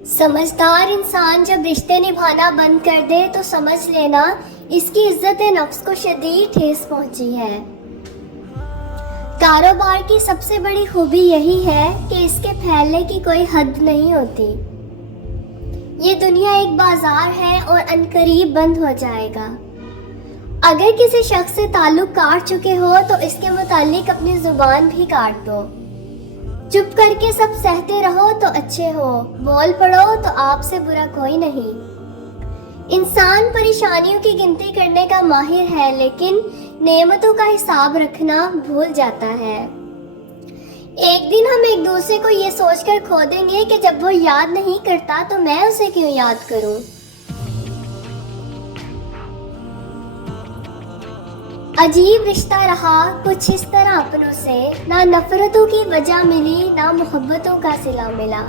समझदार इंसान जब रिश्ते निभाना बंद कर दे तो समझ लेना इसकी इज्जत नफ्स को शदीद ठेस पहुंची है। कारोबार की सबसे बड़ी खूबी यही है कि इसके फैलने की कोई हद नहीं होती। ये दुनिया एक बाजार है और अनकरीब बंद हो जाएगा। अगर किसी शख्स से ताल्लुक काट चुके हो तो इसके मुतालिक अपनी जुबान भी काट दो। चुप करके सब सहते रहो तो अच्छे हो, बोल पड़ो तो आपसे बुरा कोई नहीं। इंसान परेशानियों की गिनती करने का माहिर है, लेकिन नेमतों का हिसाब रखना भूल जाता है। एक दिन हम एक दूसरे को ये सोचकर खो देंगे कि जब वो याद नहीं करता तो मैं उसे क्यों याद करूं। अजीब रिश्ता रहा कुछ इस तरह अपनों से, ना नफरतों की वजह मिली ना मोहब्बतों का सिला मिला।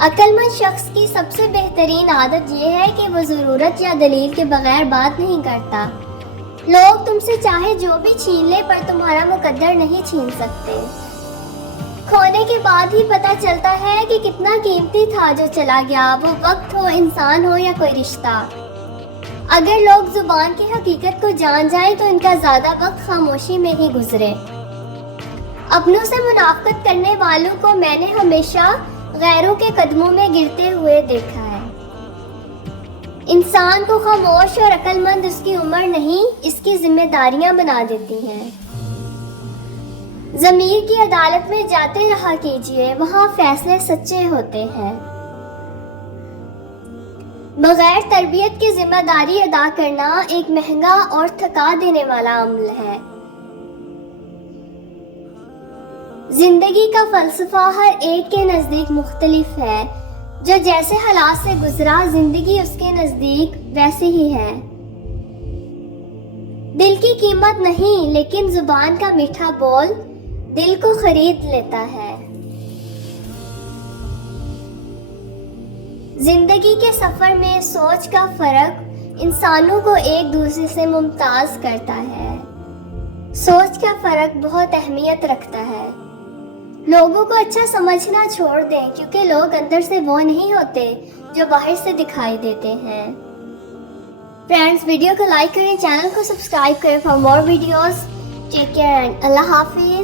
अक्लमंद शख्स की सबसे बेहतरीन आदत यह है कि वो ज़रूरत या दलील के बगैर बात नहीं करता। लोग तुमसे चाहे जो भी छीन ले पर तुम्हारा मुकद्दर नहीं छीन सकते। खोने के बाद ही पता चलता है कि कितना कीमती था जो चला गया, वो वक्त हो, इंसान हो या कोई रिश्ता। अगर लोग जुबान की हकीकत को जान जाएं तो इनका ज्यादा वक्त खामोशी में ही गुजरे। अपनों से मुनाफकत करने वालों को मैंने हमेशा गैरों के कदमों में गिरते हुए देखा है। इंसान को खामोश और अक्लमंद उसकी उम्र नहीं, इसकी जिम्मेदारियां बना देती हैं। ज़मीर की अदालत में जाते रहा कीजिए, वहां फैसले सच्चे होते हैं। बगैर तरबियत की जिम्मेदारी अदा करना एक महंगा और थका देने वाला अमल है। जिंदगी का फलसफा हर एक के नजदीक मुख्तलिफ है। जो जैसे हालात से गुजरा, जिंदगी उसके नजदीक वैसी ही है। दिल की कीमत नहीं, लेकिन जुबान का मीठा बोल दिल को खरीद लेता है। जिंदगी के सफर में सोच का फर्क इंसानों को एक दूसरे से मुमताज करता है। सोच का फर्क बहुत अहमियत रखता है। लोगों को अच्छा समझना छोड़ दें, क्योंकि लोग अंदर से वो नहीं होते जो बाहर से दिखाई देते हैं। फ्रेंड्स, वीडियो को लाइक करें, चैनल को सब्सक्राइब करें for more videos. Take care and अल्लाह हाफिज।